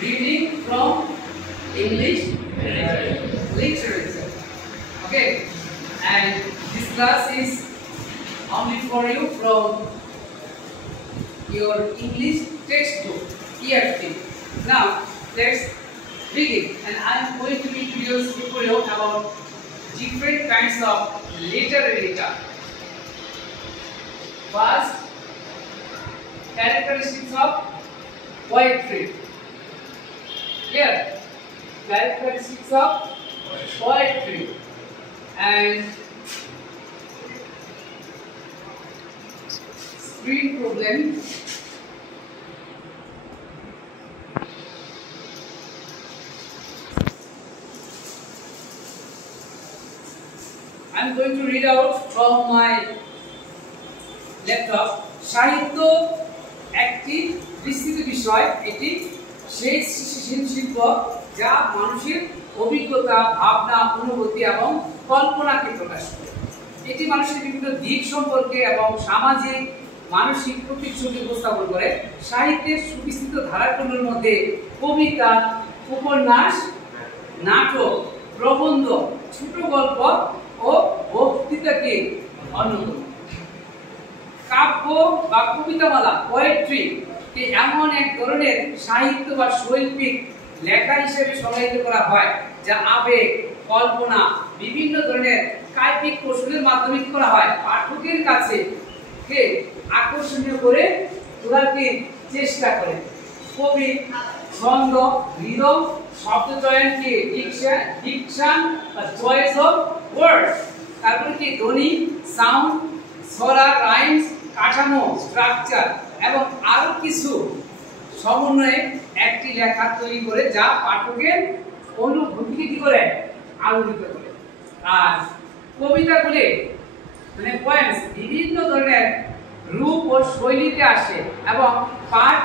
reading from English literature. Okay, and this class is only for you from your English textbook, EFT. Now, let's begin. And I am going to introduce you about different kinds of literary data. First, characteristics of poetry. Here, characteristics of poetry and screen problem. I am going to read out from my laptop. সাহিত্য একটি বিস্তৃত বিষয়। এটি সেই শিল্প যা মানুষের অভিজ্ঞতা, ভাবনা, অনুভূতি এবং কল্পনাকে প্রকাশ করে। এটি মানুষের বিভিন্ন দিক সম্পর্কে এবং সামাজিক মানসিক প্রতিচ্ছবি উপস্থাপন করে। সাহিত্যের সুবিস্তৃত ধারাগুলোর মধ্যে কবিতা, উপন্যাস, নাটক, প্রবন্ধ, ছোট গল্প ও বক্তৃতাকে অন্যতম। কাব্য বা কবিতামালা, পোয়েট্রি কে এমন এক ধরনের সাহিত্য বা শৈল্পিক লেখা হিসেবে সংজ্ঞায়িত করা হয় যা আবেগ, কল্পনা, বিভিন্ন ধরনের কাব্যিক কৌশলের মাধ্যমে কি করা হয়, পাঠকের কাছে কে আকর্ষণীয় করে তোলাকে চেষ্টা করে। কবি ছন্দ, রিদম, শব্দচয়ন কি ডিকশন বা চয়েস অফ ওয়ার্ডস, তারপরে কি ধ্বনি, সাউন্ড, ছড়া, রাইমস, কাঠামো, স্ট্রাকচার এবং আরো কিছু সমন্বয়ে একটি লেখা তৈরি করে যা পাঠকের অনুভূতিকে কি করে, আলোকিত করে। আর কবিতাগুলি মানে পয়েমস বিভিন্ন ধরনের রূপ ও শৈলীতে আসে এবং পাঠ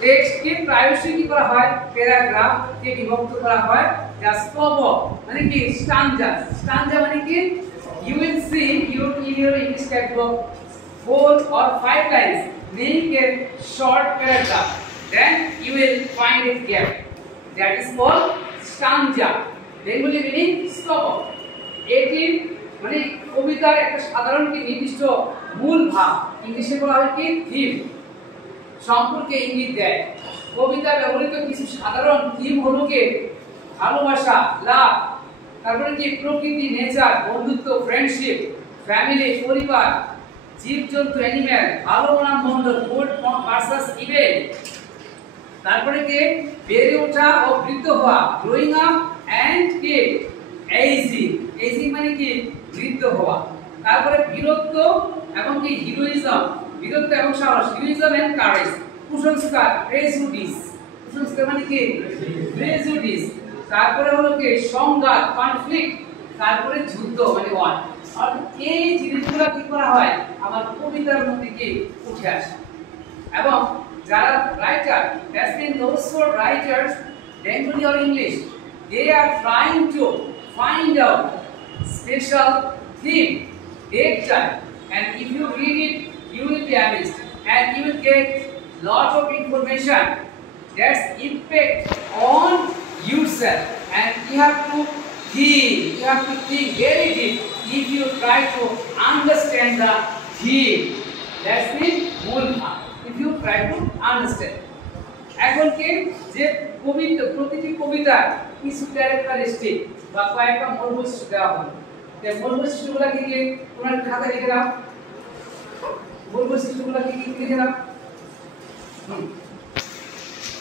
টেক্সটকে প্রায়শই কি করা হয়, প্যারাগ্রাফকে বিভক্ত করা হয় যা স্তবক মানে কি স্টানজা। স্টানজা মানে কি, you will see in your English textbook 4 or 5 lines make a short paragraph, then you will find it gap, that is called stanza. Bengali meaning স্তবক। এটি মানে কবিতার একটা সাধারণ কি নির্দিষ্ট মূল ভাব, ইংলিশে বলা হয় কি থিম, সম্পর্কে ইঙ্গিত দেয়। কবিতা ব্যবহৃত কিছু সাধারণ থিম হলো কি ভালোবাসা, লাভ, তারপরে কি প্রকৃতি, নেচার, বন্ধুত্ব, ফ্রেন্ডশিপ, ফ্যামিলি, পরিবার, জীবজন্তু, অ্যানিম্যাল, ভালো বনাম মন্দ, গুড ভার্সাস ইভিল, তারপরে কি বেড়ে ওঠা ও বৃদ্ধ হওয়া, গ্রোইং আপ এন্ড কি এইজিং। এইজিং মানে কি বৃদ্ধ হওয়া। তারপরে বীরত্ব এবং কি হিরোইজম, বীরত্ব এবং সাহস, হিরোইজম এন্ড কারেজ। কুসংস্কার, প্রেজুডিস, কুসংস্কার মানে কি প্রেজুডিস। তারপরে হলো কি সংঘাত, কনফ্লিক্ট, তারপরে যুদ্ধ মানে ওয়ার। আর এই জিনিসগুলো কি করা হয় আমার কবিতার মধ্যে কি উঠে আসে। এবং যারা writer, that's mean those for writers, Bengali or English, they are trying to find out special theme, date time, and if you read it you will be amazed and you will get lot of information that's impact on yourself, and you have to think very deep if you try to understand the theme. That's mean mulha, if you try to understand. এখন কি যে কবিতা, প্রতিটি কবিতার কিছু characteristic বা কয়েকটা মূল বৈশিষ্ট্য দেওয়া হলো। এই মূল বৈশিষ্ট্যগুলো কি কি তোমার খাতায় লিখে নাও। মূল বৈশিষ্ট্যগুলো কি কি লিখে নাও।